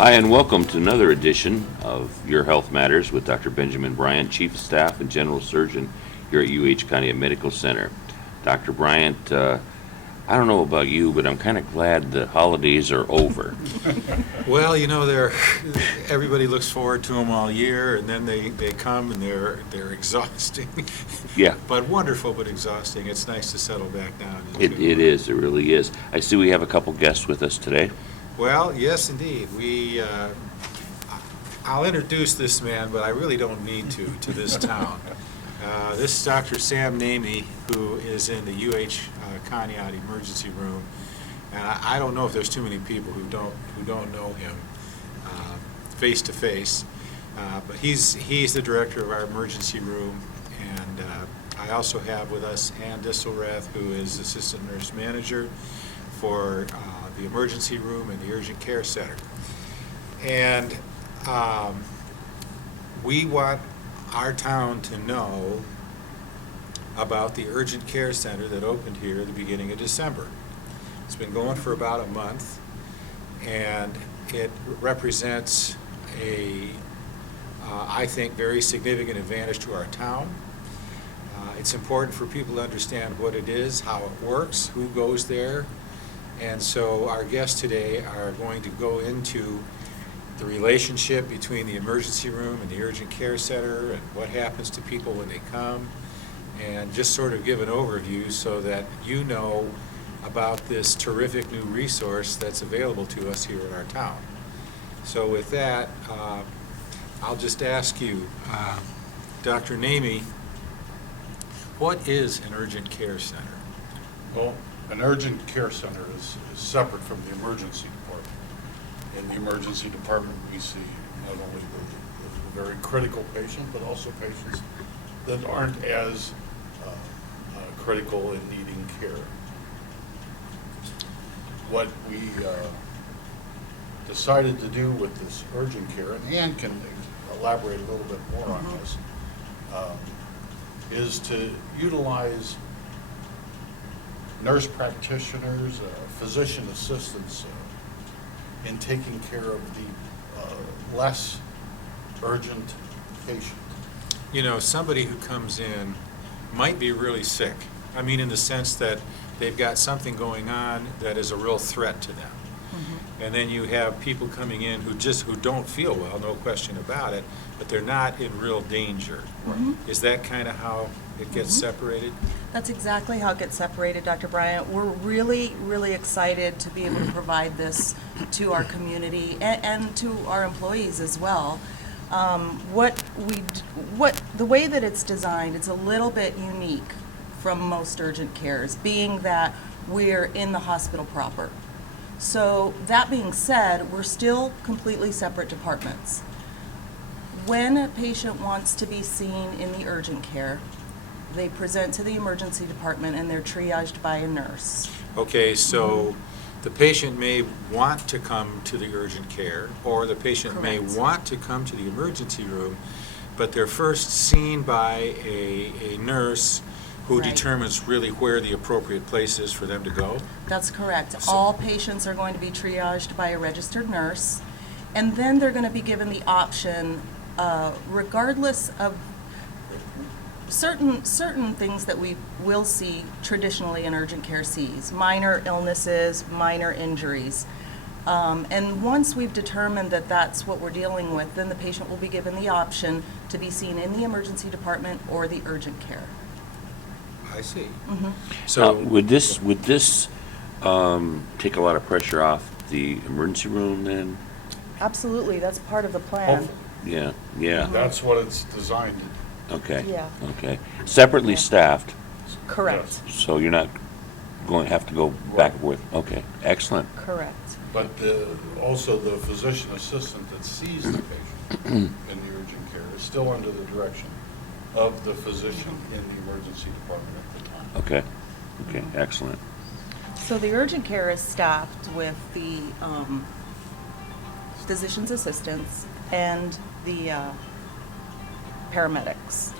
Hi, and welcome to another edition of Your Health Matters with Dr. Benjamin Bryant, Chief of Staff and General Surgeon here at Conneaut Medical Center. Dr. Bryant, I don't know about you, but I'm kind of glad the holidays are over. Well, you know, everybody looks forward to them all year, and then they come and they're exhausting. Yeah. But wonderful, but exhausting. It's nice to settle back down. It is, it really is. I see we have a couple guests with us today. Well, yes, indeed. I'll introduce this man, but I really don't need to this town. This is Dr. Sam Namey, who is in the Conneaut emergency room, and I don't know if there's too many people who don't know him face to face, but he's the director of our emergency room, and I also have with us Ann Disselrath, who is assistant nurse manager for the emergency room and the urgent care center. And we want our town to know about the urgent care center that opened here at the beginning of December. It's been going for about a month, and it represents I think, very significant advantage to our town. It's important for people to understand what it is, how it works, who goes there. And so our guests today are going to go into the relationship between the emergency room and the urgent care center and what happens to people when they come, and just sort of give an overview so that you know about this terrific new resource that's available to us here in our town. So with that, I'll just ask you, Dr. Namey, what is an urgent care center? Well, an urgent care center is separate from the emergency department. In the emergency department, we see not only the very critical patient, but also patients that aren't as critical in needing care. What we decided to do with this urgent care, and Ann can elaborate a little bit more on this, is to utilize nurse practitioners, physician assistants in taking care of the less urgent patient. You know, somebody who comes in might be really sick. I mean, in the sense that they've got something going on that is a real threat to them. Mm-hmm. And then you have people coming in who don't feel well, no question about it, but they're not in real danger. Mm-hmm. Is that kind of how it gets separated? That's exactly how it gets separated, Dr. Bryant. We're really, really excited to be able to provide this to our community and to our employees as well. The way that it's designed, it's a little bit unique from most urgent cares, being that we're in the hospital proper. So that being said, we're still completely separate departments. When a patient wants to be seen in the urgent care, they present to the emergency department and they're triaged by a nurse. Okay, so the patient may want to come to the urgent care, or the patient may Correct. want to come to the emergency room, but they're first seen by a nurse who Right. determines really where the appropriate place is for them to go. That's correct. So- All patients are going to be triaged by a registered nurse, and then they're going to be given the option, regardless of certain things that we will see traditionally in urgent care sees, minor illnesses, minor injuries. And once we've determined that that's what we're dealing with, then the patient will be given the option to be seen in the emergency department or the urgent care. I see. Mhm. So, Would this take a lot of pressure off the emergency room then? Absolutely, that's part of the plan. Hopefully, Yeah. that's what it's designed to do. Okay. Yeah. Okay. Separately Yeah. staffed, Correct, so you're not have to go back and forth. Okay. Excellent. correct. But also the physician assistant that sees the patient in the urgent care is still under the direction of the physician in the emergency department at the time. Okay. Okay. Excellent. So the urgent care is staffed with the physician's assistants and the paramedics.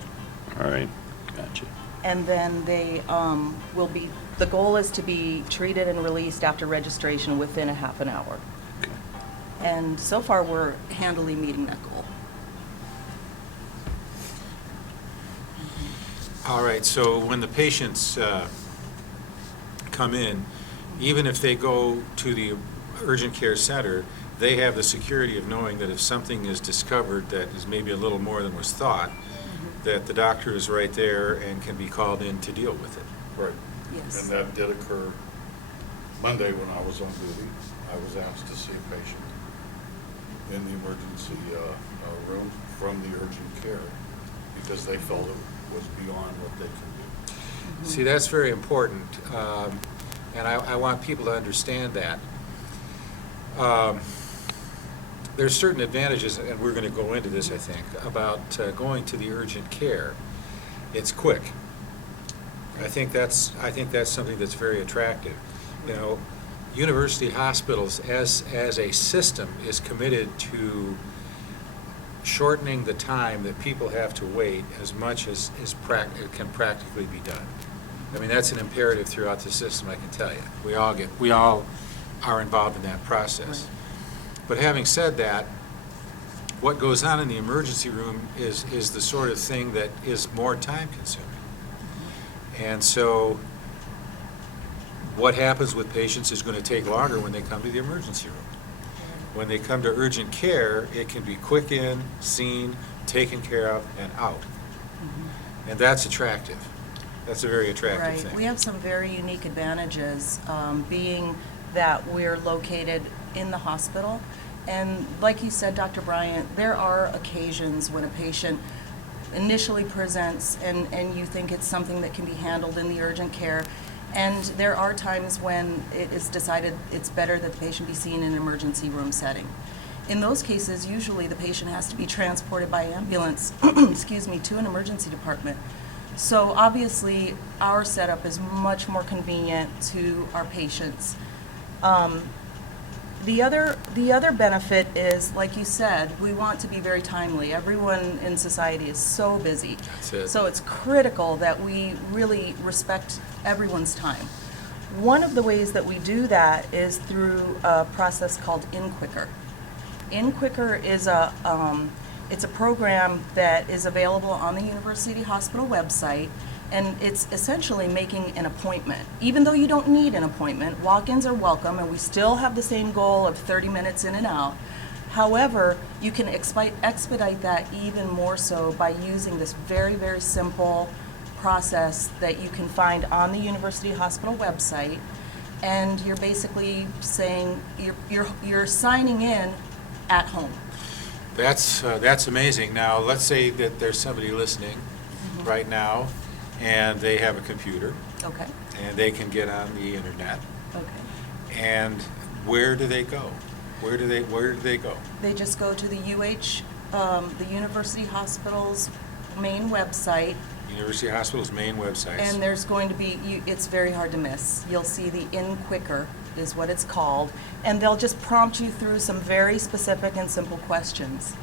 All right. Gotcha. And then they the goal is to be treated and released after registration within a half an hour. Okay. And so far, we're handily meeting that goal. All right, so when the patients come in, even if they go to the urgent care center, they have the security of knowing that if something is discovered that is maybe a little more than was thought, that the doctor is right there and can be called in to deal with it. Right. Yes. And that did occur Monday when I was on duty. I was asked to see a patient in the emergency room from the urgent care because they felt it was beyond what they could do. See, that's very important, and I want people to understand that. There's certain advantages, and we're going to go into this, I think, about going to the urgent care. It's quick. I think that's something that's very attractive. You know, university hospitals as a system is committed to shortening the time that people have to wait as much as can practically be done. I mean, that's an imperative throughout the system, I can tell you. We all are involved in that process. Right. But having said that, what goes on in the emergency room is the sort of thing that is more time consuming. And so what happens with patients is going to take longer when they come to the emergency room. When they come to urgent care, it can be quick in, seen, taken care of, and out. And that's attractive. That's a very attractive Right. thing. We have some very unique advantages, being that we're located in the hospital. And like you said, Dr. Bryant, there are occasions when a patient initially presents and you think it's something that can be handled in the urgent care. And there are times when it is decided it's better that the patient be seen in an emergency room setting. In those cases, usually the patient has to be transported by ambulance, excuse me, to an emergency department. So obviously, our setup is much more convenient to our patients. The other benefit is, like you said, we want to be very timely. Everyone in society is so busy. That's it. So it's critical that we really respect everyone's time. One of the ways that we do that is through a process called In Quicker. In Quicker is it's a program that is available on the University Hospital website, and it's essentially making an appointment. Even though you don't need an appointment, walk-ins are welcome, and we still have the same goal of 30 minutes in and out. However, you can expedite that even more so by using this very, very simple process that you can find on the University Hospital website, and you're basically saying you're signing in at home. That's amazing. Now, let's say that there's somebody listening right now, and they have a computer, Okay. and they can get on the internet. Okay. And where do they go? Where do they go? They just go to the the University Hospital's main website, University Hospital's main website. and there's going to be, it's very hard to miss. You'll see the In Quicker is what it's called, and they'll just prompt you through some very specific and simple questions.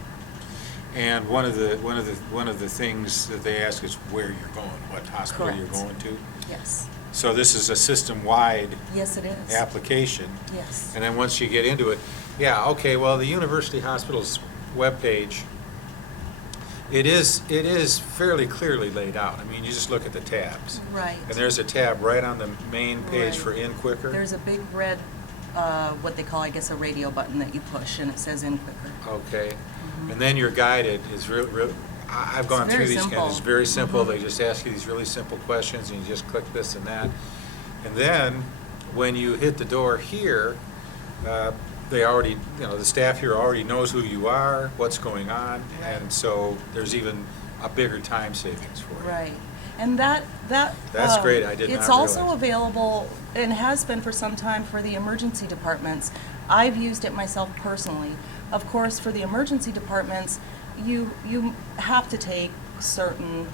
And one of the things that they ask is where you're going, what hospital you're Correct. going to. Yes. So this is a system-wide Yes, it is. application. Yes. And then once you get into it, yeah, okay, well, the University Hospital's webpage, it is fairly clearly laid out. I mean, you just look at the tabs. Right. And there's a tab right on the main page Right. for In Quicker. There's a big red, what they call, I guess, a radio button that you push, and it says In Quicker. Okay. And then you're guided, is real, I've gone very through these simple. it's very simple. They just ask you these really simple questions, and you just click this and that. And then, when you hit the door here, they already, the staff here already knows who you are, what's going on, and so there's even a bigger time savings for you. Right. And that's great. I did not It's also realize. available, and has been for some time, for the emergency departments. I've used it myself personally. Of course, for the emergency departments, you have to take certain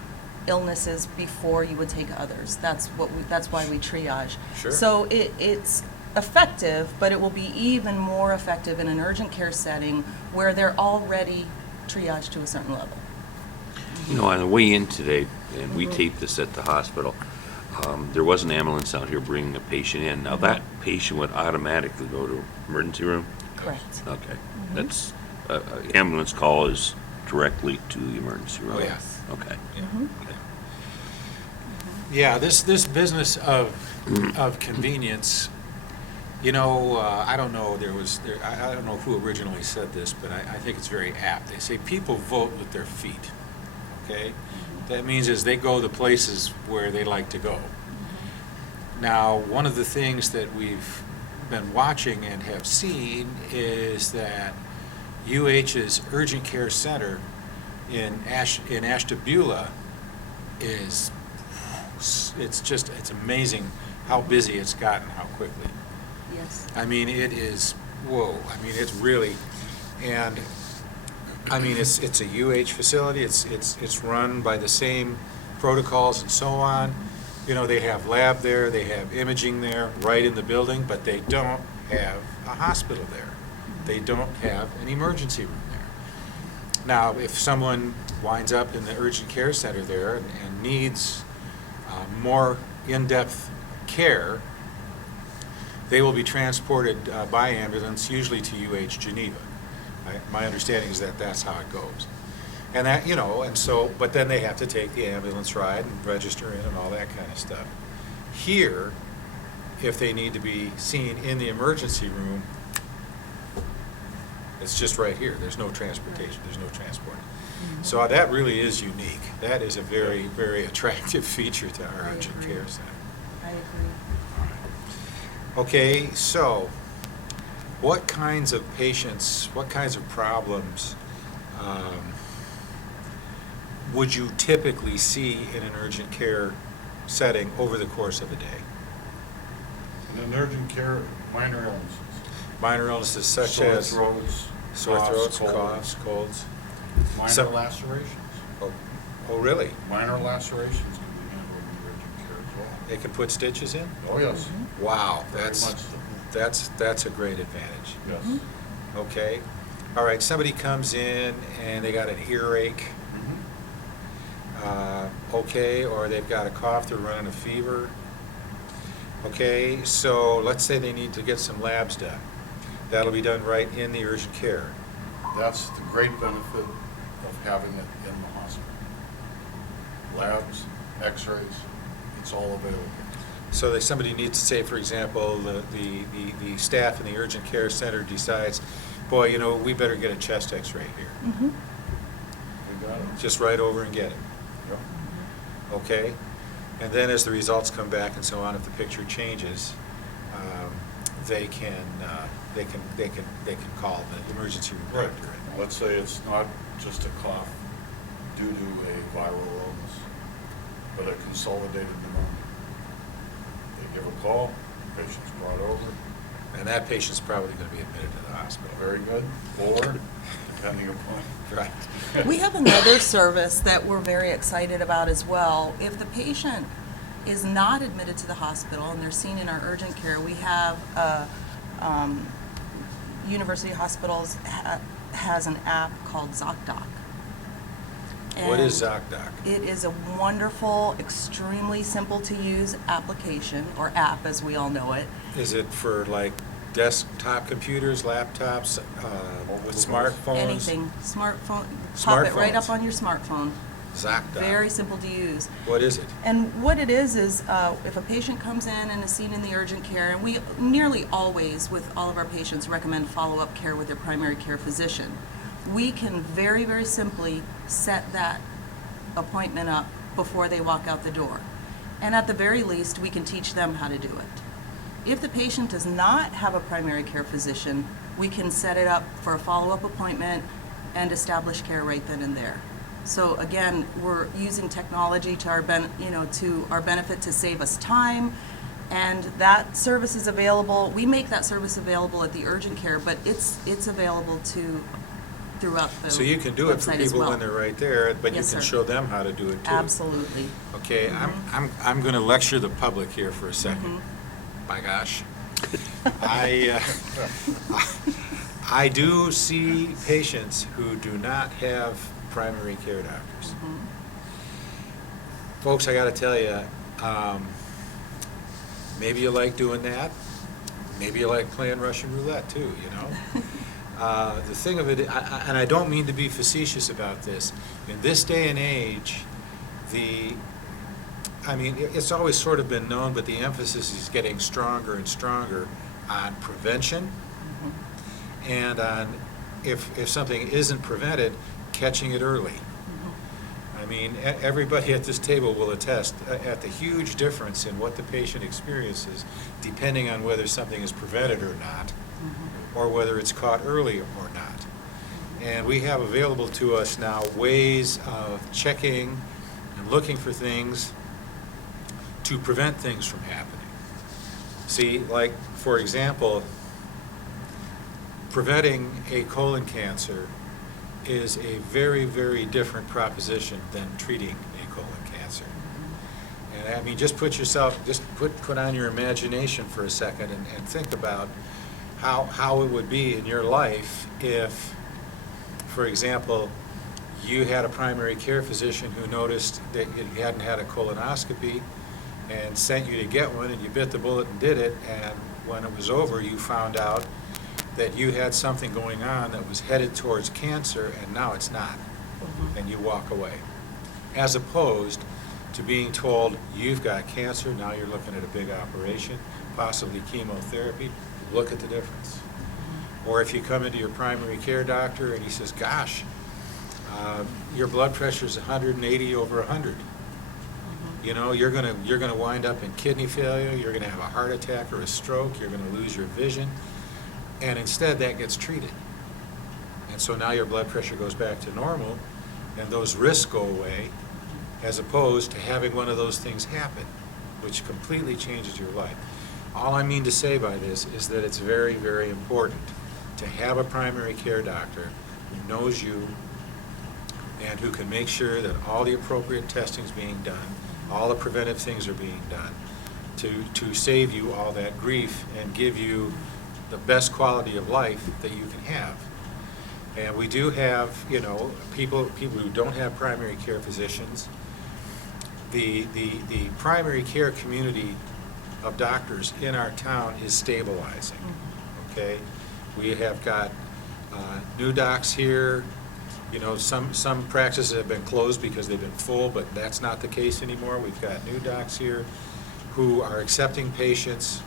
illnesses before you would take others. That's why we triage. Sure. So it's effective, but it will be even more effective in an urgent care setting where they're already triaged to a certain level. You know, on the way in today, and we taped this at the hospital, there was an ambulance out here bringing a patient in. Now, that patient would automatically go to emergency room? Correct. Okay. That's, ambulance call is directly to the emergency room? Oh, yeah. Okay. Yeah, this business of convenience, I don't know, I don't know who originally said this, but I think it's very apt. They say people vote with their feet, okay? That means is they go the places where they like to go. Now, one of the things that we've been watching and have seen is that UH's urgent care center in Ashtabula it's amazing how busy it's gotten, how quickly. Yes. I mean, it is, whoa, I mean, it's really, and, I mean, it's a UH facility, it's run by the same protocols and so on. They have lab there, they have imaging there, right in the building, but they don't have a hospital there. They don't have an emergency room there. Now, if someone winds up in the urgent care center there and needs more in-depth care, they will be transported by ambulance, usually to UH Geneva. My understanding is that that's how it goes. And that, and so, but then they have to take the ambulance ride and register in and all that kind of stuff. Here, if they need to be seen in the emergency room, it's just right here. There's no transportation, there's no transport. So that really is unique. That is a very, very attractive feature to our I urgent agree. care center. I agree. Okay, so what kinds of patients, what kinds of problems would you typically see in an urgent care setting over the course of a day? In an urgent care, minor illnesses. Minor illnesses such as Sore throats, sore throats, colds. coughs, colds. Minor Some- lacerations. Oh, really? Minor lacerations can be handled in urgent care as well. They can put stitches in? Oh, yes. Wow, Very much so. that's a great advantage. Yes. Okay. All right, somebody comes in and they got an earache, okay, or they've got a cough, they're running a fever. Okay, so let's say they need to get some labs done. That'll be done right in the urgent care. That's the great benefit of having it in the hospital. Labs, x-rays, it's all available. So that somebody needs to say, for example, the staff in the urgent care center decides, boy, we better get a chest x-ray here. Mm-hmm. We got it. Just right over and get it, Yep. okay? And then as the results come back and so on, if the picture changes, they can call the emergency room Right. doctor. Let's say it's not just a cough due to a viral illness, but a consolidated pneumonia. They give a call, patient's brought over. And that patient's probably going to be admitted to the hospital. Very good. Or, depending upon. Right. We have another service that we're very excited about as well. If the patient is not admitted to the hospital and they're seen in our urgent care, we have University Hospitals has an app called ZocDoc. What is And ZocDoc? It is a wonderful, extremely simple to use application, or app as we all know it. Is it for like desktop computers, laptops, smartphones? Anything, smartphone, pop it right Smartphones. up on your smartphone. ZocDoc. Very simple to use. What is it? And what it is if a patient comes in and is seen in the urgent care, and we nearly always, with all of our patients, recommend follow-up care with their primary care physician, we can very, very simply set that appointment up before they walk out the door. And at the very least, we can teach them how to do it. If the patient does not have a primary care physician, we can set it up for a follow-up appointment and establish care right then and there. So again, we're using technology to our benefit to save us time, and that service is available. We make that service available at the urgent care, but it's available throughout the So you can do it for website as people well. when they're right there, but Yes, you can sir. show them how to do it too. Absolutely. Okay, I'm going to lecture the public here for a second. By gosh. I do see patients who do not have primary care doctors. Folks, I got to tell you, maybe you like doing that. Maybe you like playing Russian roulette too, The thing of it, and I don't mean to be facetious about this, in this day and age, it's always sort of been known, but the emphasis is getting stronger and stronger on prevention and on, if something isn't prevented, catching it early. I mean, everybody at this table will attest at the huge difference in what the patient experiences depending on whether something is prevented or not, or whether it's caught early or not. And we have available to us now ways of checking and looking for things to prevent things from happening. See, like, for example, preventing a colon cancer is a very, very different proposition than treating a colon cancer. And I mean, just put on your imagination for a second and think about how it would be in your life if, for example, you had a primary care physician who noticed that you hadn't had a colonoscopy and sent you to get one, and you bit the bullet and did it, and when it was over, you found out that you had something going on that was headed towards cancer, and now it's not, and you walk away. As opposed to being told, you've got cancer, now you're looking at a big operation, possibly chemotherapy. Look at the difference. Or if you come into your primary care doctor and he says, gosh, your blood pressure is 180 over 100. You know, you're gonna wind up in kidney failure, you're gonna have a heart attack or a stroke, you're gonna lose your vision, and instead that gets treated. And so now your blood pressure goes back to normal, and those risks go away, as opposed to having one of those things happen, which completely changes your life. All I mean to say by this is that it's very, very important to have a primary care doctor who knows you and who can make sure that all the appropriate testing is being done, all the preventive things are being done to save you all that grief and give you the best quality of life that you can have. And we do have, you know, people who don't have primary care physicians. The primary care community of doctors in our town is stabilizing, okay? We have got new docs here. You know, some practices have been closed because they've been full, but that's not the case anymore. We've got new docs here who are accepting patients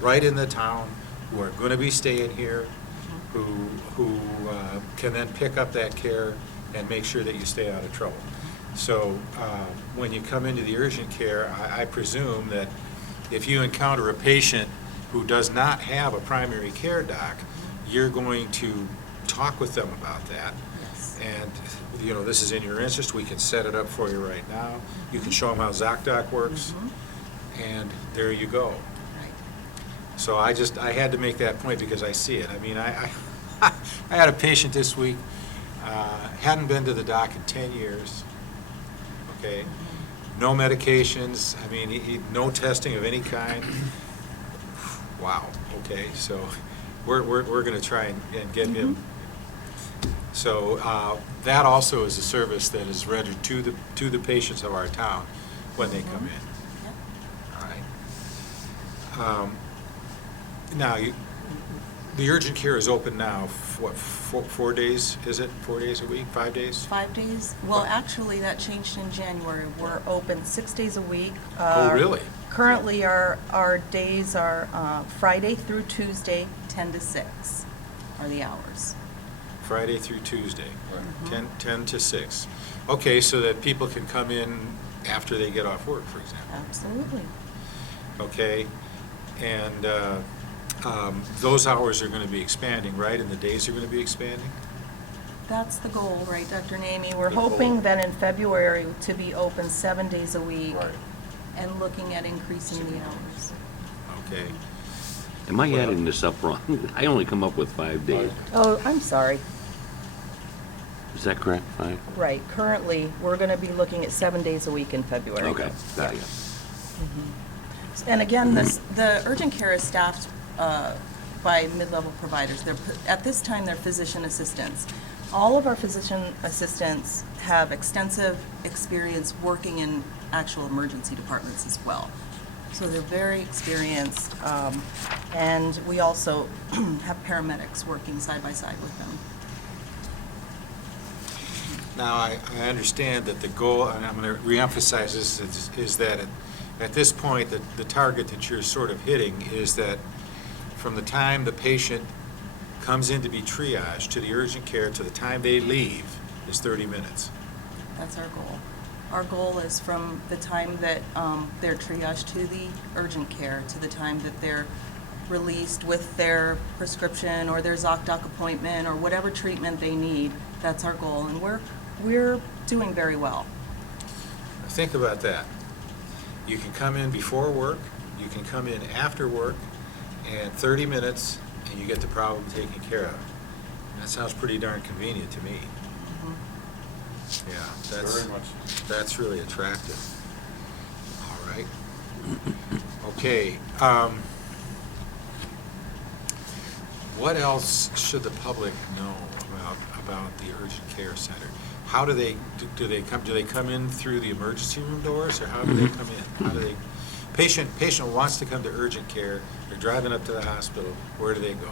right in the town, who are going to be staying here, who can then pick up that care and make sure that you stay out of trouble. So when you come into the urgent care, I presume that if you encounter a patient who does not have a primary care doc, you're going to talk with them about that. Yes. And, you know, this is in your interest. We can set it up for you right now. You can show them how ZocDoc works, and there you go. Right. So I had to make that point because I see it. I mean, I had a patient this week, hadn't been to the doc in 10 years, okay? No medications, I mean, no testing of any kind. Wow, okay, so we're going to try and get him. So that also is a service that is rendered to the patients of our town when they come in. Yep. All right. Now, the urgent care is open now, what, 4 days, is it? 4 days a week, 5 days? 5 days? Well, actually, that changed in January. We're open 6 days a week. Oh, really? Currently, our days are Friday through Tuesday, 10 to 6 are the hours. Friday through Tuesday, 10 to 6. Okay, so that people can come in after they get off work, for example. Absolutely. Okay, and those hours are going to be expanding, right? And the days are going to be expanding? That's the goal, right, Dr. Namey? We're The goal. hoping that in February to be open 7 days a week Right. and looking at increasing the hours. Okay. Am I Well- adding this up wrong? I only come up with 5 days. Oh, I'm sorry. Is that correct? 5? Right, currently, we're going to be looking at 7 days a week in February. Okay, got you. And again, the urgent care is staffed by mid-level providers. At this time, they're physician assistants. All of our physician assistants have extensive experience working in actual emergency departments as well. So they're very experienced, and we also have paramedics working side by side with them. Now, I understand that the goal, and I'm going to reemphasize this, is that at this point, the target that you're sort of hitting is that from the time the patient comes in to be triaged to the urgent care to the time they leave is 30 minutes. That's our goal. Our goal is from the time that they're triaged to the urgent care to the time that they're released with their prescription or their ZocDoc appointment or whatever treatment they need. That's our goal, and we're doing very well. Think about that. You can come in before work, you can come in after work, and 30 minutes, and you get the problem taken care of. That sounds pretty darn convenient to me. Yeah, Very much. that's really attractive. All right. Okay. What else should the public know about the urgent care center? How do they come in through the emergency room doors, or how do they come in? How do they? Patient wants to come to urgent care. They're driving up to the hospital. Where do they go?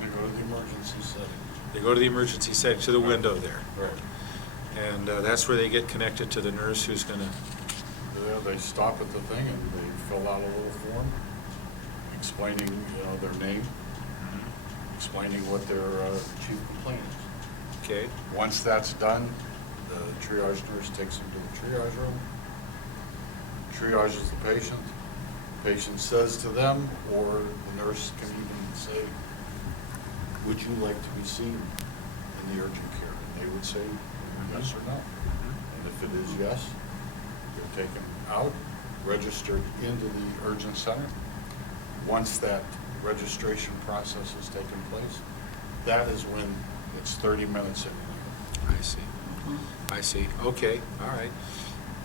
They go to the emergency setting. They go to the emergency setting, to the window there. Right. And that's where they get connected to the nurse who's going to, Yeah, they stop at the thing and they fill out a little form explaining, their name, explaining what their chief complaint is. okay, Once that's done, the triage nurse takes them to the triage room, triages the patient. Patient says to them, or the nurse can even say, would you like to be seen in the urgent care? And they would say yes or no. And if it is yes, you're taken out, registered into the urgent center. Once that registration process has taken place, that is when it's 30 minutes in. I see. I see. Okay, all right.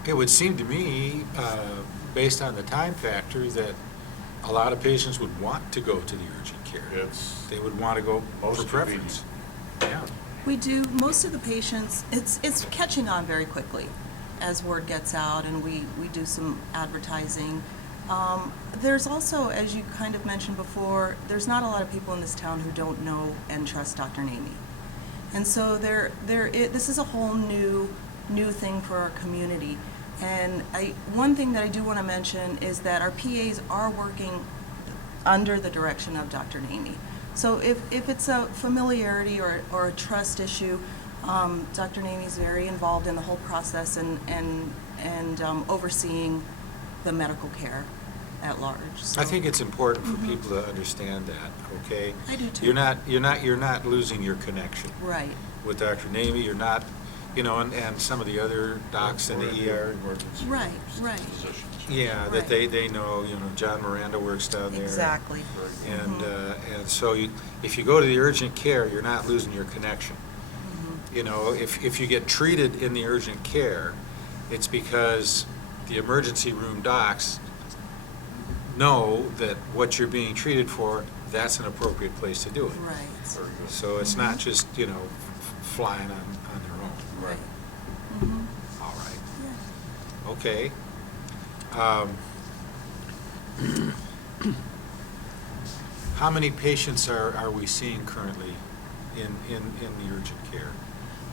It would seem to me, based on the time factor, that a lot of patients would want to go to the urgent care. It's They would want to go most for preference. Yeah. We do, most of the patients, it's catching on very quickly as word gets out and we do some advertising. There's also, as you kind of mentioned before, there's not a lot of people in this town who don't know and trust Dr. Namey. And so this is a whole new thing for our community. And one thing that I do want to mention is that our PAs are working under the direction of Dr. Namey. So if it's a familiarity or a trust issue, Dr. Namey is very involved in the whole process and overseeing the medical care at large. So I think it's important for people to understand that, okay? I do too. You're not losing your connection Right. with Dr. Namey. You're not, and some of the other docs in the ER. Emergency Right, rooms, right. physicians. Yeah, Right. that they know, John Miranda works down there. Exactly. And so if you go to the urgent care, you're not losing your connection. If you get treated in the urgent care, it's because the emergency room docs know that what you're being treated for, that's an appropriate place to do it. Right. Very good. So it's not just, flying on their own. Right. All right. Yeah. Okay. How many patients are we seeing currently in the urgent care?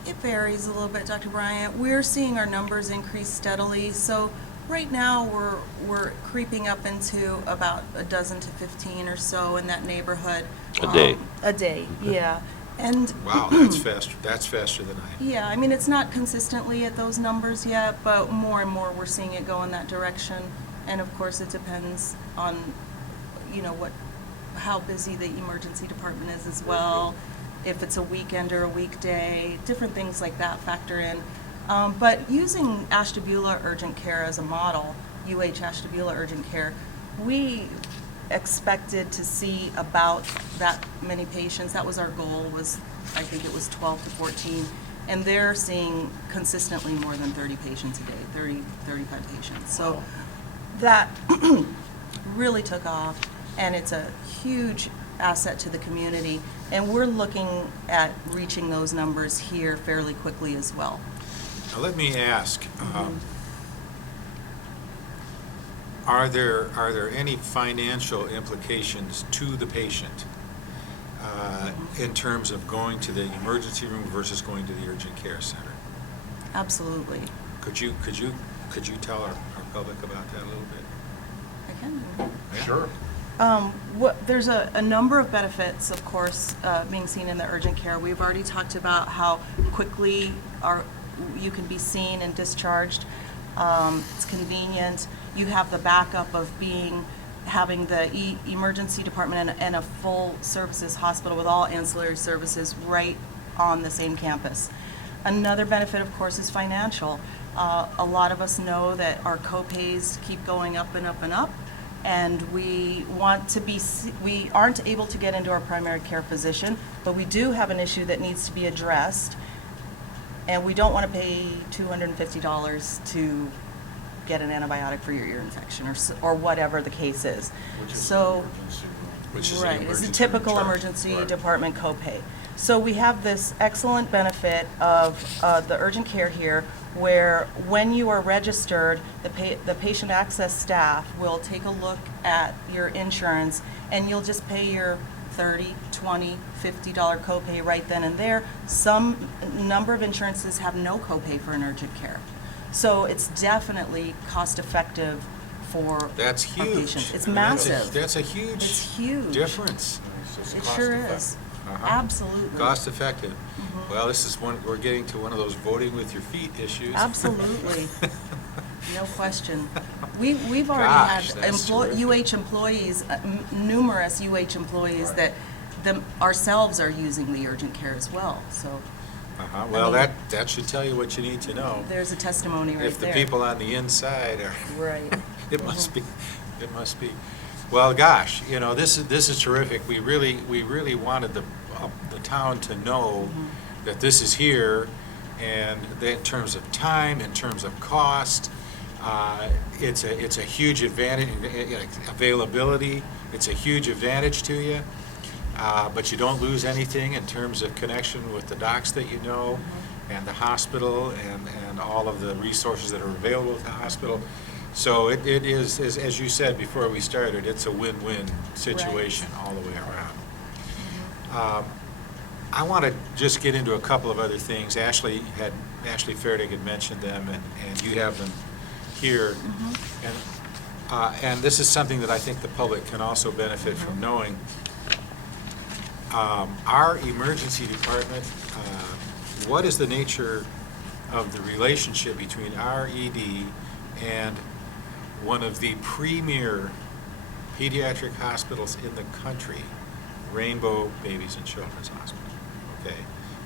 It varies a little bit, Dr. Bryant. We're seeing our numbers increase steadily. So right now we're creeping up into about a dozen to 15 or so in that neighborhood. A day? A day, yeah. And Wow, that's faster. That's faster than I. yeah, I mean, it's not consistently at those numbers yet, but more and more we're seeing it go in that direction. And of course, it depends on, how busy the emergency department is as well. If it's a weekend or a weekday, different things like that factor in. But using Ashtabula Urgent Care as a model, Ashtabula Urgent Care, we expected to see about that many patients. That was our goal, I think it was 12 to 14. And they're seeing consistently more than 30 patients a day, 30, 35 patients. So that really took off, and it's a huge asset to the community. And we're looking at reaching those numbers here fairly quickly as well. Now let me ask. Are there any financial implications to the patient in terms of going to the emergency room versus going to the urgent care center? Absolutely. Could you tell our public about that a little bit? I can. Yeah. Sure. There's a number of benefits, of course, being seen in the urgent care. We've already talked about how quickly you can be seen and discharged. It's convenient. You have the backup of having the emergency department and a full services hospital with all ancillary services right on the same campus. Another benefit, of course, is financial. A lot of us know that our co-pays keep going up and up and up, and we aren't able to get into our primary care physician, but we do have an issue that needs to be addressed, and we don't want to pay $250 to get an antibiotic for your ear infection or whatever the case is. Which is So, an emergency room. Which is an right, it's a emergency typical room charge. emergency Right. department copay. So we have this excellent benefit of the urgent care here, where when you are registered, the patient access staff will take a look at your insurance, and you'll just pay your $30, $20, $50 copay right then and there. Some number of insurances have no copay for an urgent care. So it's definitely cost effective for That's our huge. patients. It's I mean, massive. That's a huge It's huge. difference. It's It cost sure effective. is. Uh-huh. Absolutely. Cost effective. Well, this is we're getting to one of those voting with your feet issues. Absolutely. No question. We've already Gosh, had that's terrific. UH employees, numerous UH employees Right. that ourselves are using the urgent care as well. So Uh-huh. Well, I mean- that should tell you what you need to know. there's a testimony right If the there. people on the inside are, Right. it must be, it must be. Well, gosh, this is terrific. We really wanted the town to know that this is here, and that in terms of time, in terms of cost, it's a huge advantage, availability, it's a huge advantage to you. But you don't lose anything in terms of connection with the docs that you know, and the hospital, and all of the resources that are available at the hospital. So it is, as you said before we started, it's a win-win situation all the way around. I want to just get into a couple of other things. Ashley Fairdig had mentioned them, and you have them here. And this is something that I think the public can also benefit from knowing. Our emergency department, what is the nature of the relationship between our ED and one of the premier pediatric hospitals in the country, Rainbow Babies and Children's Hospital? Okay,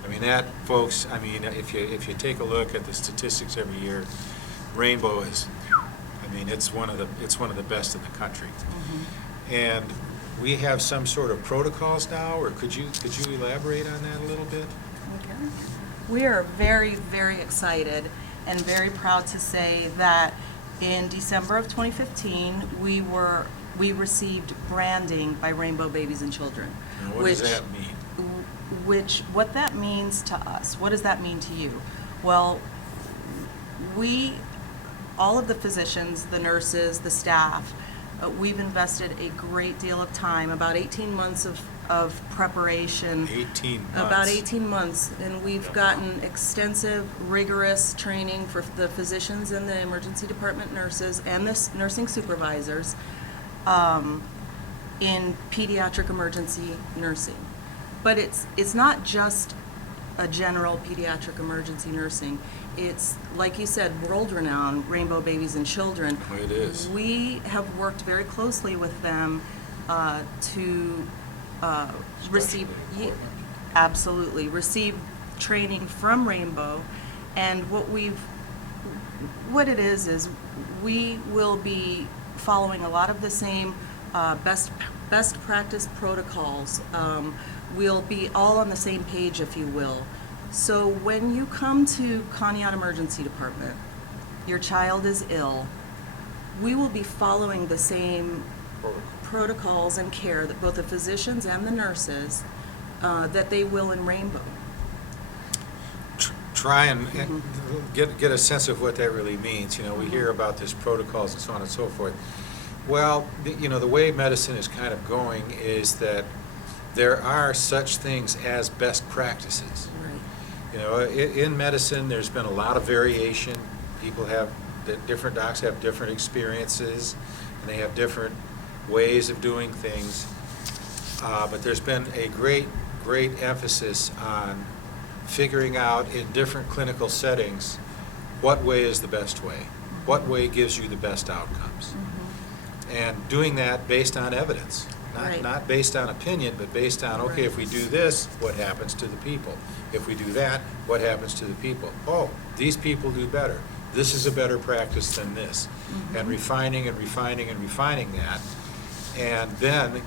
I mean that, folks. I mean, if you take a look at the statistics every year, Rainbow is, I mean, it's one of the best in the country. And we have some sort of protocols now, or could you elaborate on that a little bit? Okay. We are very, very excited and very proud to say that in December of 2015, we received branding by Rainbow Babies and Children. Now, what does that mean? What that means to us, what does that mean to you? Well, all of the physicians, the nurses, the staff, we've invested a great deal of time, about 18 months of preparation. 18 months. About 18 months, and we've gotten extensive, rigorous training for the physicians and the emergency department nurses and the nursing supervisors in pediatric emergency nursing. But it's not just a general pediatric emergency nursing. It's, like you said, world-renowned Rainbow Babies and Children. It is. We have worked very closely with them to receive, equipment. absolutely, receive training from Rainbow. And what it is we will be following a lot of the same best practice protocols. We'll be all on the same page, if you will. So when you come to Conneaut Emergency Department, your child is ill, we will be following the same protocols and care that both the physicians and the nurses that they will in Rainbow. Try and get a sense of what that really means. We hear about these protocols and so on and so forth. Well, the way medicine is kind of going is that there are such things as best practices. Right. In medicine, there's been a lot of variation. Different docs have different experiences, and they have different ways of doing things. But there's been a great emphasis on figuring out in different clinical settings what way is the best way, what way gives you the best outcomes. And doing that based on evidence, Right. not based on opinion, but based on, okay, if we do this, what happens to the people? If we do that, what happens to the people? Oh, these people do better. This is a better practice than this. And refining and refining and refining that. And then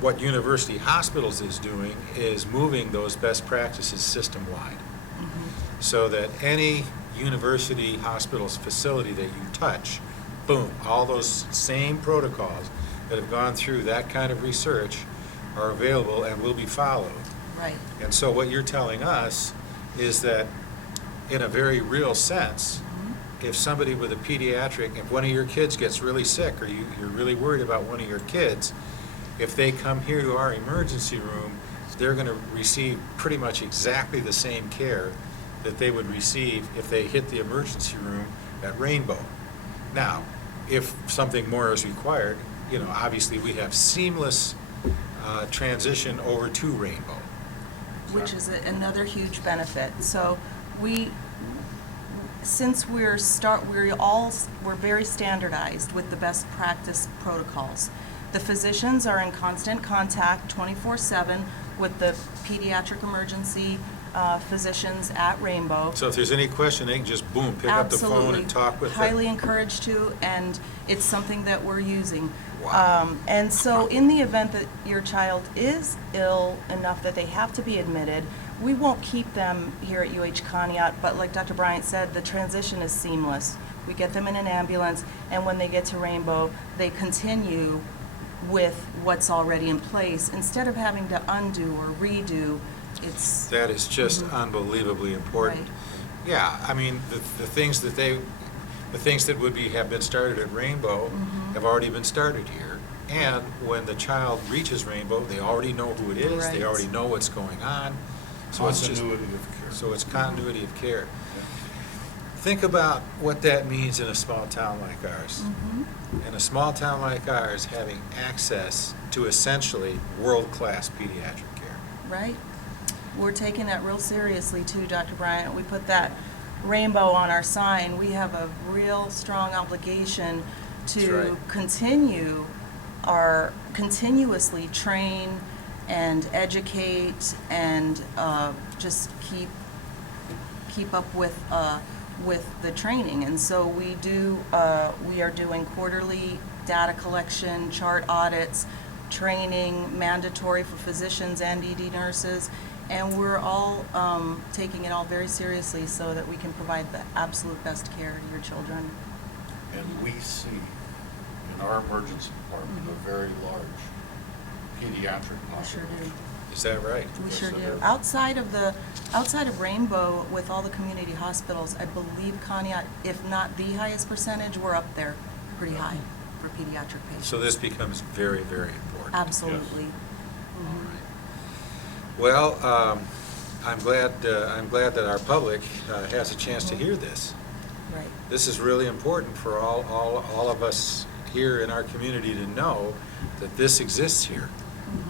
what University Hospitals is doing is moving those best practices system-wide. So that any university hospital's facility that you touch, boom, all those same protocols that have gone through that kind of research are available and will be followed. Right. And so what you're telling us is that in a very real sense, if somebody with a pediatric, if one of your kids gets really sick or you're really worried about one of your kids, if they come here to our emergency room, they're going to receive pretty much exactly the same care that they would receive if they hit the emergency room at Rainbow. Now, if something more is required, obviously we have seamless transition over to Rainbow. Which is another huge benefit. So since we're very standardized with the best practice protocols. The physicians are in constant contact 24/7 with the pediatric emergency physicians at Rainbow. So if there's any question, they can just, boom, pick up the phone and talk with them. Highly encouraged to, and it's something that we're using. Wow. And so in the event that your child is ill enough that they have to be admitted, we won't keep them here at UH Conneaut, but like Dr. Bryant said, the transition is seamless. We get them in an ambulance, and when they get to Rainbow, they continue with what's already in place instead of having to undo or redo. That is just unbelievably important. Right. Yeah, I mean, the things that have been started at Rainbow have already been started here. And when the child reaches Rainbow, they already know who it is, they Right. already know what's going on. So it's just, Continuity of care. so it's continuity of care. Think about what that means in a small town like ours. In a small town like ours, having access to essentially world-class pediatric care. Right? We're taking that real seriously too, Dr. Bryant. We put that rainbow on our sign. We have a real strong obligation That's to right. continuously train and educate and just keep up with the training. And so we are doing quarterly data collection, chart audits, training, mandatory for physicians and ED nurses, and we're all taking it all very seriously so that we can provide the absolute best care to your children. And we see in our emergency department a very large pediatric We sure population. do. Is that right? We Yes, sure it do. is. Outside of Rainbow, with all the community hospitals, I believe Conneaut, if not the highest percentage, we're up there pretty high for pediatric patients. So this becomes very, very important. Absolutely. All right. Well, I'm glad that our public has a chance to hear this. Right. This is really important for all of us here in our community to know that this exists here,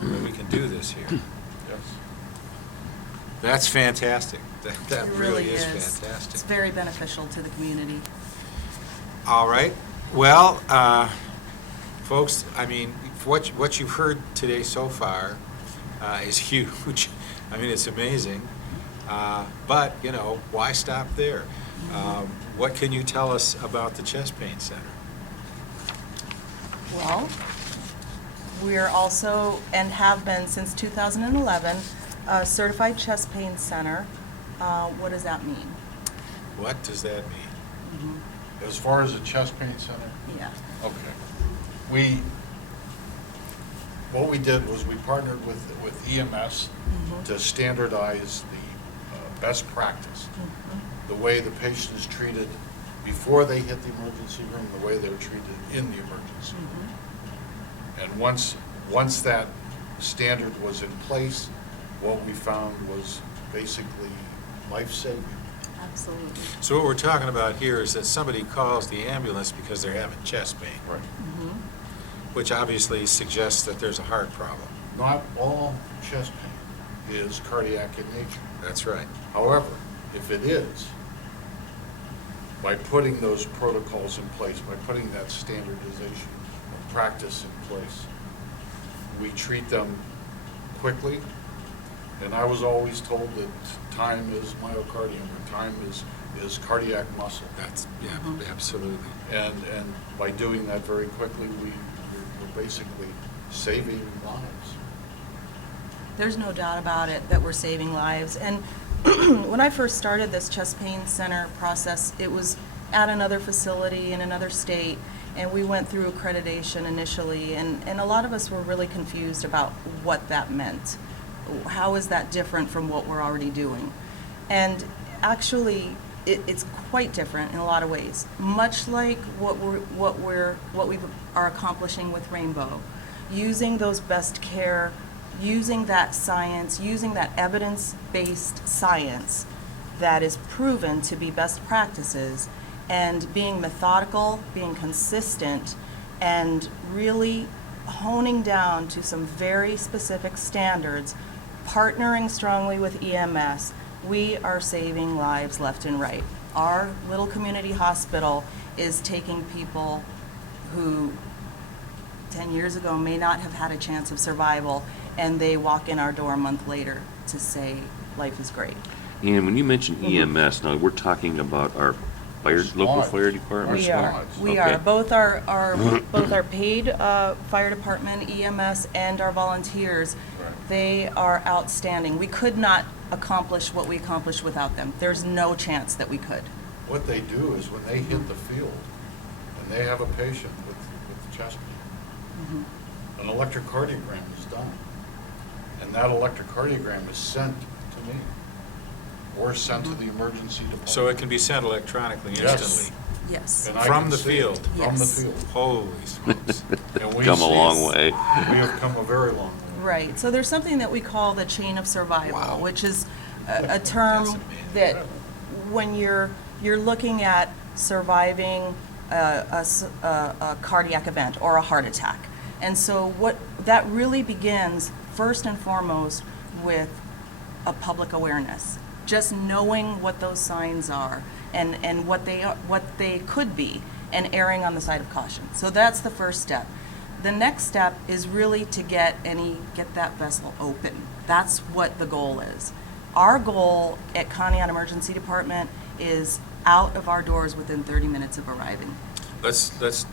that we can do this here. Yes. That's fantastic. That It really is It's fantastic. very beneficial to the community. All right. Well, folks, I mean, what you've heard today so far is huge. I mean, it's amazing. But, why stop there? What can you tell us about the Chest Pain Center? Well, we're also, and have been since 2011, a certified chest pain center. What does that mean? What does that mean? As far as the chest pain center, Yeah. okay. What we did was we partnered with EMS to standardize the best practice, the way the patient is treated before they hit the emergency room, the way they're treated in the emergency room. And once that standard was in place, what we found was basically life-saving. Absolutely. So what we're talking about here is that somebody calls the ambulance because they're having chest pain, Right. which obviously suggests that there's a heart problem. Not all chest pain is cardiac in nature. That's right. However, if it is, by putting those protocols in place, by putting that standardization of practice in place, we treat them quickly. And I was always told that time is myocardium, or time is cardiac muscle. That's, yeah, absolutely. And by doing that very quickly, we're basically saving lives. There's no doubt about it that we're saving lives. And when I first started this chest pain center process, it was at another facility in another state, and we went through accreditation initially, and a lot of us were really confused about what that meant. How is that different from what we're already doing? And actually, it's quite different in a lot of ways. Much like what we are accomplishing with Rainbow, using those best care, using that science, using that evidence-based science that is proven to be best practices, and being methodical, being consistent, and really honing down to some very specific standards, partnering strongly with EMS, we are saving lives left and right. Our little community hospital is taking people who 10 years ago may not have had a chance of survival, and they walk in our door a month later to say life is great. And when you mention EMS, now we're talking about our local fire department? We are. We Okay. are. Both our paid fire department, EMS, and our volunteers, Right. they are outstanding. We could not accomplish what we accomplished without them. There's no chance that we could. What they do is when they hit the field and they have a patient with chest pain, an electrocardiogram is done. And that electrocardiogram is sent to me or sent to the emergency department. So it can be sent electronically Yes. instantly. Yes. And I From can the see it field. From the Yes. field. Holy smokes. And we Come a see long it. way. We have come a very long way. Right. So there's something that we call the chain of survival, Wow. which is a term That's amazing. that when you're looking at surviving a cardiac event or a heart attack. And so what that really begins first and foremost with a public awareness, just knowing what those signs are and what they could be, and erring on the side of caution. So that's the first step. The next step is really to get that vessel open. That's what the goal is. Our goal at Conneaut Emergency Department is out of our doors within 30 minutes of arriving. Let's just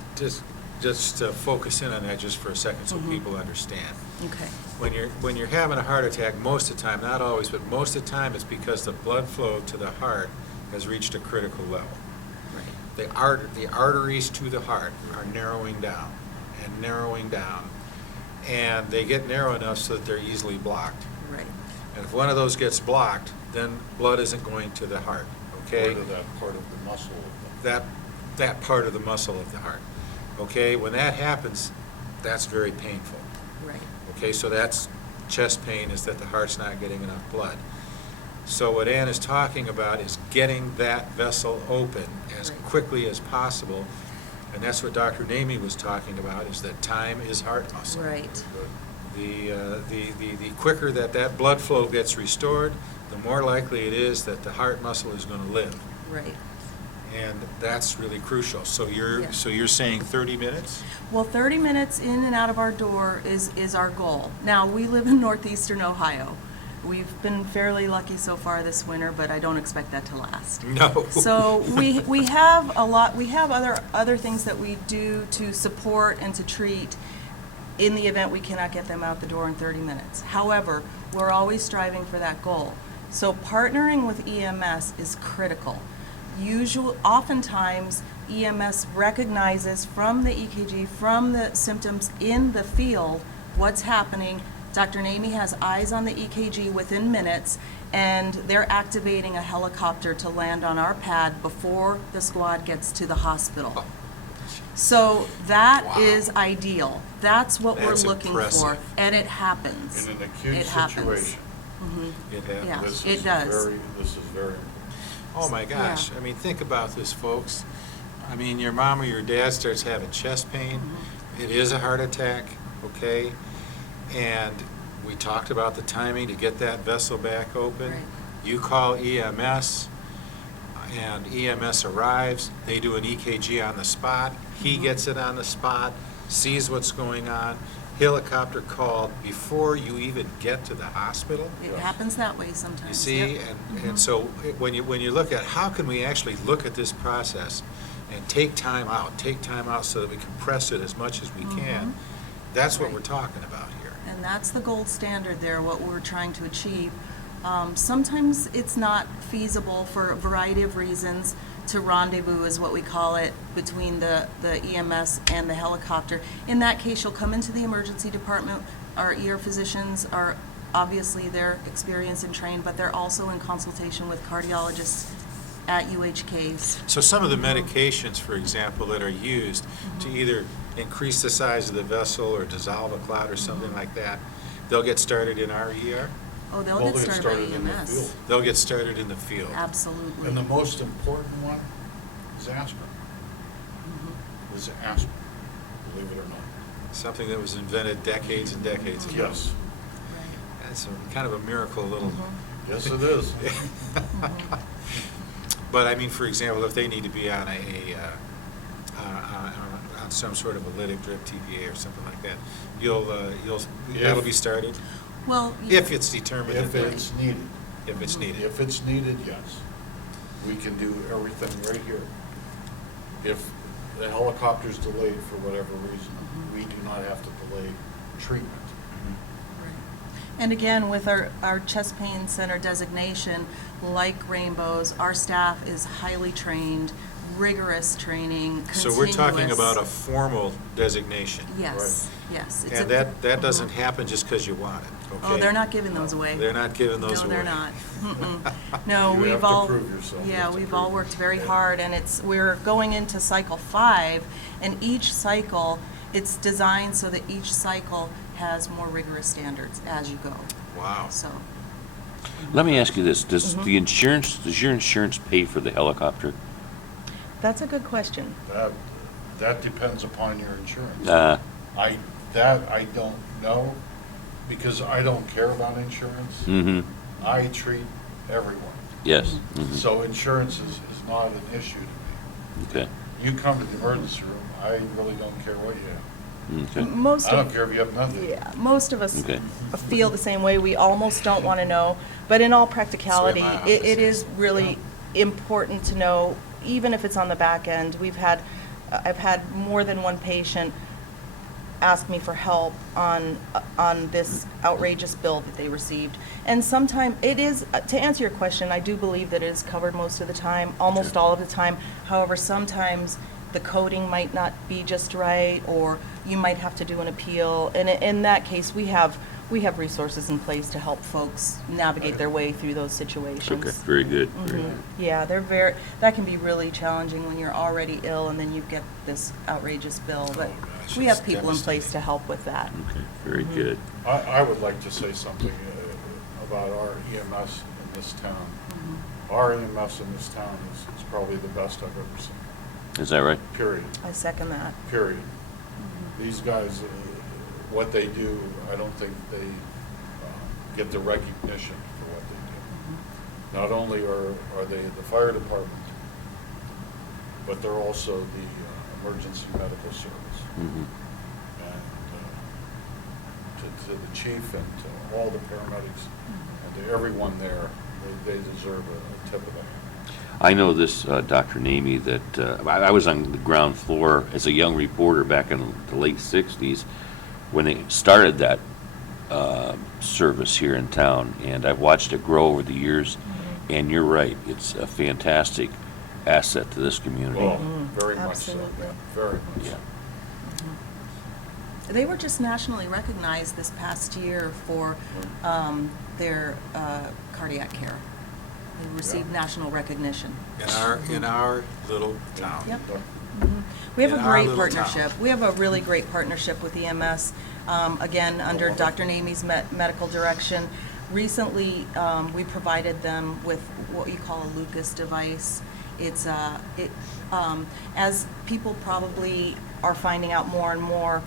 focus in on that just for a second so people understand. Okay. When you're having a heart attack, most of the time, not always, but most of the time, it's because the blood flow to the heart has reached a critical level. Right. The arteries to the heart are narrowing down and narrowing down, and they get narrow enough so that they're easily blocked. Right. And if one of those gets blocked, then blood isn't going to the heart, okay? Or to that part of the muscle. That part of the muscle of the heart, okay? When that happens, that's very painful, Right. okay? So that's chest pain, is that the heart's not getting enough blood. So what Ann is talking about is getting that vessel open as Right. quickly as possible, and that's what Dr. Namey was talking about, is that time is heart muscle. Right. The quicker that blood flow gets restored, the more likely it is that the heart muscle is going to live, Right. and that's really crucial. So you're saying 30 minutes? Well, 30 minutes in and out of our door is our goal. Now, we live in northeastern Ohio. We've been fairly lucky so far this winter, but I don't expect that to last. No. So we have other things that we do to support and to treat in the event we cannot get them out the door in 30 minutes. However, we're always striving for that goal. So partnering with EMS is critical. Oftentimes, EMS recognizes from the EKG, from the symptoms in the field, what's happening. Dr. Namey has eyes on the EKG within minutes, and they're activating a helicopter to land on our pad before the squad gets to the hospital. So that Wow. is ideal. That's what That's we're looking for, impressive. and it happens. In an acute It happens. situation. It happens. Yeah. This it is does. this is very important. Oh, my gosh. Yeah. I mean, think about this, folks. I mean, your mom or your dad starts having chest pain. Mm-hmm. It is a heart attack, okay? And we talked about the timing to get that vessel back open. Right. You call EMS, and EMS arrives. They do an EKG on the spot. He Mm-hmm. gets it on the spot, sees what's going on. Helicopter called before you even get to the hospital. It happens that way sometimes. You see, Yep. and so when you look at how can we actually look at this process and take time out so that we compress it as much as we can, that's what Right. we're talking about here. And that's the gold standard there, what we're trying to achieve. Sometimes it's not feasible for a variety of reasons to rendezvous, is what we call it, between the EMS and the helicopter. In that case, you'll come into the emergency department. Our ER physicians are, obviously, they're experienced and trained, but they're also in consultation with cardiologists at UHKs. So some of the medications, for example, that are used to either increase the size of the vessel or dissolve a clot or something like that, they'll get started in our ER? Oh, they'll Well, get they started by started in the EMS. field. They'll get started in the field. Absolutely. And the most important one is aspirin. Is aspirin, believe it or not. Something that was invented decades and decades ago. Yes, That's kind of a miracle little. yes it is. But I mean, for example, if they need to be on on some sort of a lytic drip TPA or something like that, that'll be started Well, if it's determined If that it's needed. if it's needed. If it's needed, yes. We can do everything right here. If the helicopter's delayed for whatever reason, we do not have to delay treatment. and again, with our chest pain center designation, like Rainbows, our staff is highly trained, rigorous training, So we're talking continuous. about a formal designation. Yes, yes. It's And a- that doesn't happen just because you want it, okay? Oh, they're not giving those away. They're not giving those No, away. they're not. Mm-mm. No, You we've have to all. prove yourself. You Yeah, have to we've all prove worked very it. hard, and we're going into cycle 5, and each cycle, it's designed so that each cycle has more rigorous standards as you go, Wow. so. Let me ask you this, does Mhm. does your insurance pay for the helicopter? That's a good question. That depends upon your insurance. I don't know, because I don't care about insurance. Mm-hmm, I treat everyone. yes, mhm, So insurance is not an issue to okay, me. You come to the emergency room, I really don't care what you have. okay, Most I of. don't care if you have nothing. Yeah, most of us Okay. feel the same way. We almost don't want to know, but in all practicality, That's where my it office is is. really important to know, even if it's on the back end. I've had more than one patient ask me for help on this outrageous bill that they received. And sometimes, it is, to answer your question, I do believe that it is covered most of the time, almost Sure. all of the time. However, sometimes the coding might not be just right, or you might have to do an appeal. And in that case, we have resources in place to help folks navigate their way through those situations. okay, very good, very Mhm. good. Yeah, that can be really challenging when you're already ill and then you get this outrageous bill. But Oh, gosh, we it's have people in place to devastating. help with that. Okay, very Mhm. good. I would like to say something about our EMS in this town. Mhm. Our EMS in this town is probably the best I've ever seen, Is that right? period, I second that. period. These guys, what they do, I don't think they get the recognition for what they do. Not only are they the fire department, but they're also the emergency medical service. Mhm. And to the chief and to all the paramedics and to everyone there, they deserve a tip of the hat. I know this, Dr. Namey, that I was on the ground floor as a young reporter back in the late 60s when they started that service here in town, and I've watched it grow over the years, and you're right, it's a fantastic asset to this community. Well, very much so, Absolutely. very much Yeah. so. They were just nationally recognized this past year for their cardiac care. They received Yeah. national recognition. In our little town. Yep. We have In a our great little partnership. town. We have a really great partnership with EMS, again, under Dr. Namie's medical direction. Recently, we provided them with what you call a Lucas device. It's as people probably are finding out more and more,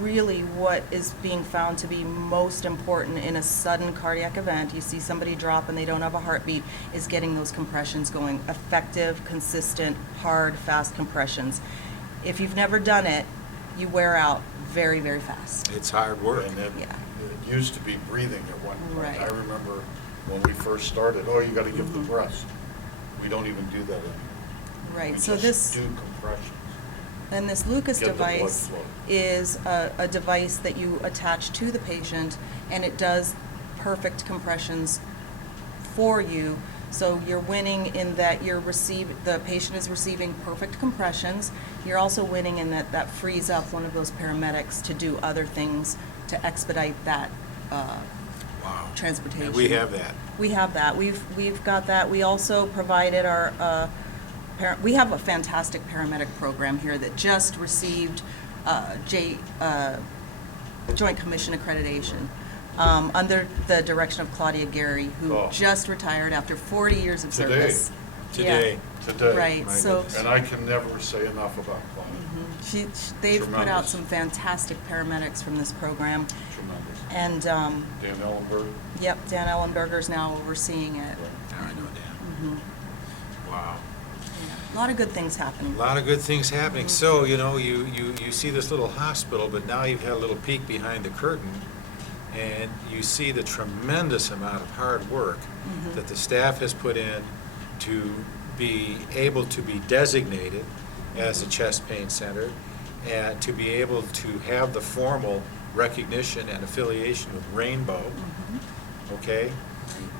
really what is being found to be most important in a sudden cardiac event, you see somebody drop and they don't have a heartbeat, is getting those compressions going. Effective, consistent, hard, fast compressions. If you've never done it, you wear out very, very fast. It's hard work. And it Yeah. used to be breathing at one point. Right. I remember when we first started, oh, you got to give the breath. We don't even do that anymore. Right, We so just this, do compressions. and this Lucas Get the blood device flow. is a device that you attach to the patient, and it does perfect compressions for you. So you're winning in that the patient is receiving perfect compressions. You're also winning in that that frees up one of those paramedics to do other things to expedite that Wow. transportation. And we have that. We have that. We've got that. We also provided our, we have a fantastic paramedic program here that just received Joint Commission accreditation under the direction of Claudia Gary, who Oh. just retired after 40 years of Today. service. Today. Today. Right, My so goodness. And I can never say enough about Claudia. they've put out Tremendous. some fantastic paramedics from this program. Tremendous. And, Dan Ellenberg. yep, Dan Ellenberger's now overseeing it. I know that. Wow. A lot of good things happening. A lot of good things happening. So, you see this little hospital, but now you've had a little peek behind the curtain, and you see the tremendous amount of hard work that the staff has put in to be able to be designated as a chest pain center, and to be able to have the formal recognition and affiliation with Rainbow, okay?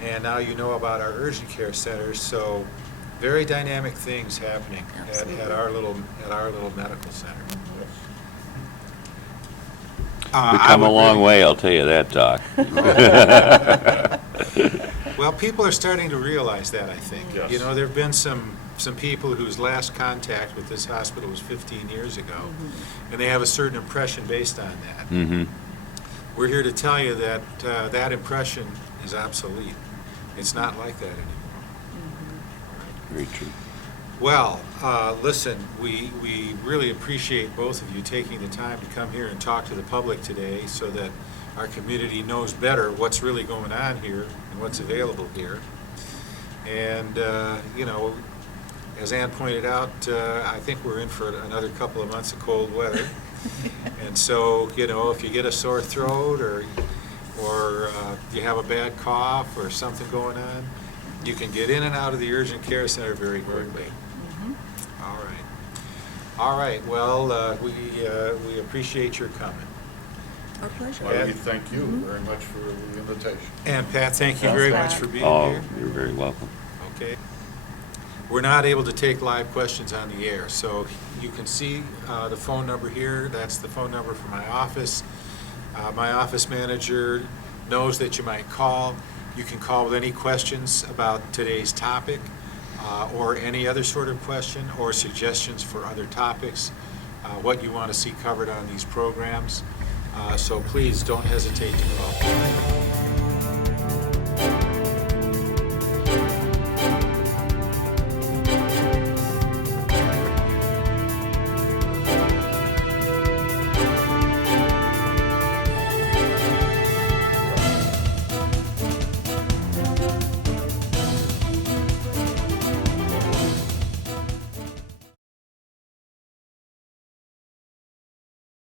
And now you know about our urgent care centers, so very dynamic things happening at our little medical center. We've come a long way, I'll tell you that, Doc. Well, people are starting to realize that, I think. Yes. There have been some people whose last contact with this hospital was 15 years ago, and they have a certain impression based on that. Mm-hmm. We're here to tell you that that impression is obsolete. It's not like that anymore. Very true. Well, listen, we really appreciate both of you taking the time to come here and talk to the public today so that our community knows better what's really going on here and what's available here. And, as Ann pointed out, I think we're in for another couple of months of cold weather. And so, if you get a sore throat or you have a bad cough or something going on, you can get in and out of the urgent care center very quickly. All right. All right. Well, we appreciate your coming. Our pleasure. Why, we thank you very much for the invitation. And Pat, thank you Thanks, very Pat. much for being Oh, here. you're very welcome. Okay. We're not able to take live questions on the air, so you can see the phone number here. That's the phone number for my office. My office manager knows that you might call. You can call with any questions about today's topic or any other sort of question or suggestions for other topics, what you want to see covered on these programs. So please don't hesitate to call.